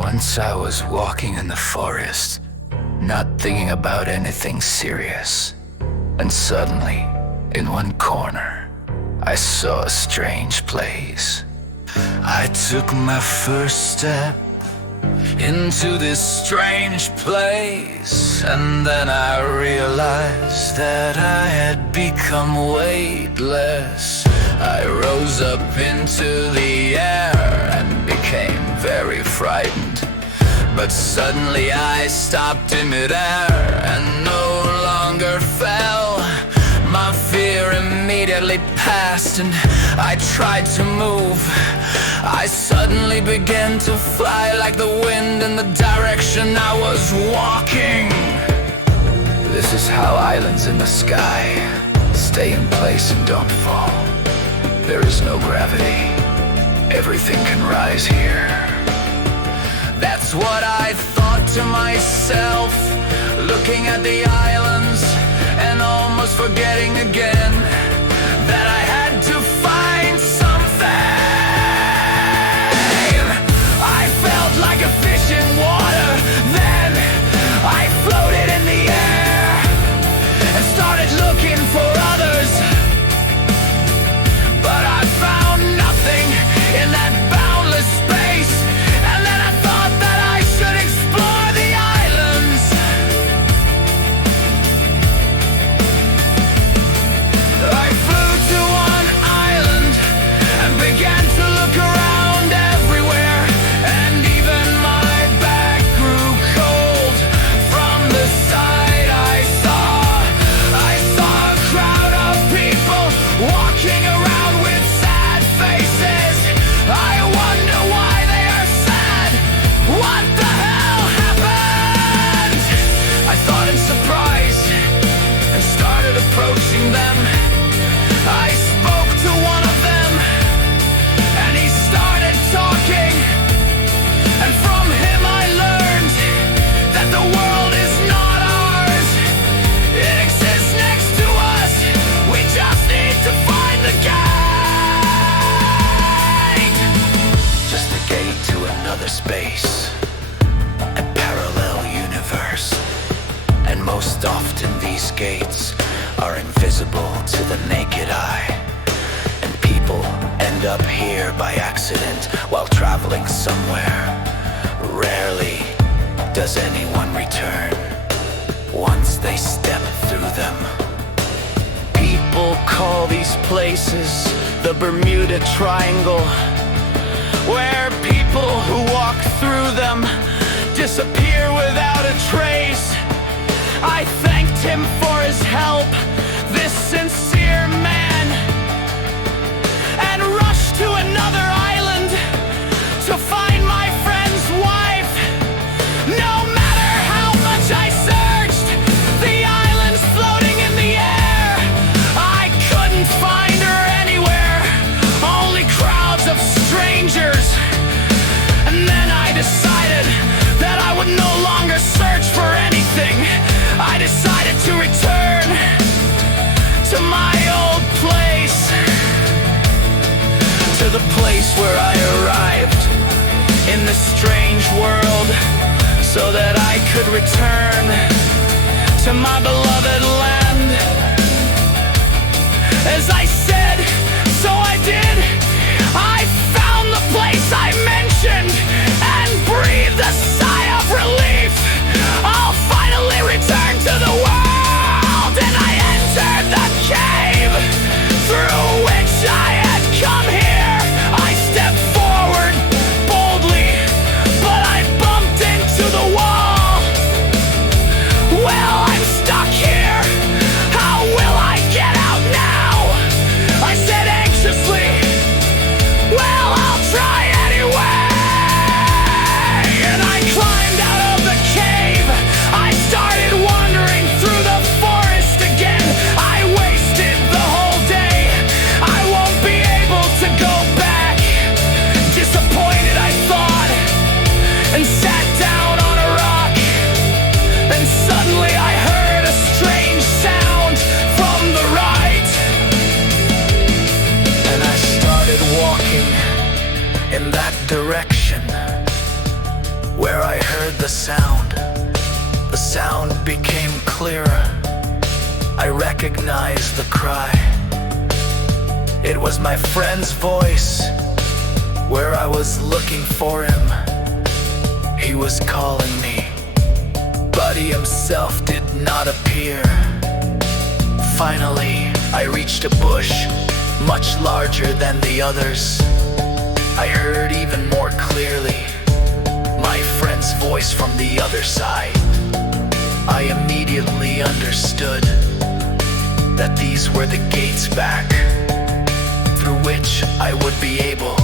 Once I was walking in the forest, not thinking about anything serious, and suddenly, in one corner, I saw a strange place. I took my first step into this strange place, and then I realized that I had become weightless. I rose up into the air and became very frightened, but suddenly I stopped in midair and no longer fell. My fear immediately passed and I tried to move. I suddenly began to fly like the wind in the direction I was walking. This is how islands in the sky stay in place and don't fall. There is no gravity. Everything can rise here. That's what I thought to myself, looking at the islands and almost forgetting again that I had to find something. I felt like a fish in water. Then I floated in the air and started looking for others, but I found nothing in that boundless space. And then I thought that I should explore the islands. I flew to one island and began to look around everywhere, and even my back grew cold from the sight I saw. I saw a crowd of people walking around with sad faces. I wonder why they are sad. What the hell happened? I thought in surprise and started approaching them. I spoke to one of them and he started talking, and from him I learned that the world is not ours. It exists next to us. We just need to find the gate. Just a gate to another space, a parallel universe. And most often these gates are invisible to the naked eye, and people end up here by accident while traveling somewhere. Rarely does anyone return once they step through them. People call these places the Bermuda Triangle, where people who walk through them disappear without a trace. I thanked him for his help, this sincere man, and rushed to another island to find my friend's wife. No matter how much I searched, the island's floating in the air. I couldn't find her anywhere, only crowds of strangers. And then I decided that I would no longer search for anything. I decided to return to my old place, to the place where I arrived in this strange world, so that I could return to my beloved land. As I said, so I did. I found the place I mentioned and breathed a sigh of relief. I'll finally return to the world, and I entered the cave through which I had come here. I stepped forward boldly, but I bumped into the wall. Well, I'm stuck here. How will I get out now? I said anxiously. Well, I'll try anyway. And I climbed out of the cave. I started wandering through the forest again. I wasted the whole day. I won't be able to go back. Disappointed, I thought, and sat down on a rock. Then suddenly I heard a strange sound from the right, and I started walking in that direction. where I heard the sound. The sound became clearer. I recognized the cry. It was my friend's voice, where I was looking for him. He was calling me, but he himself did not appear. Finally, I reached a bush, much larger than the others. I heard even more clearly my friend's voice from the other side. I immediately understood that these were the gates back, through which I would be able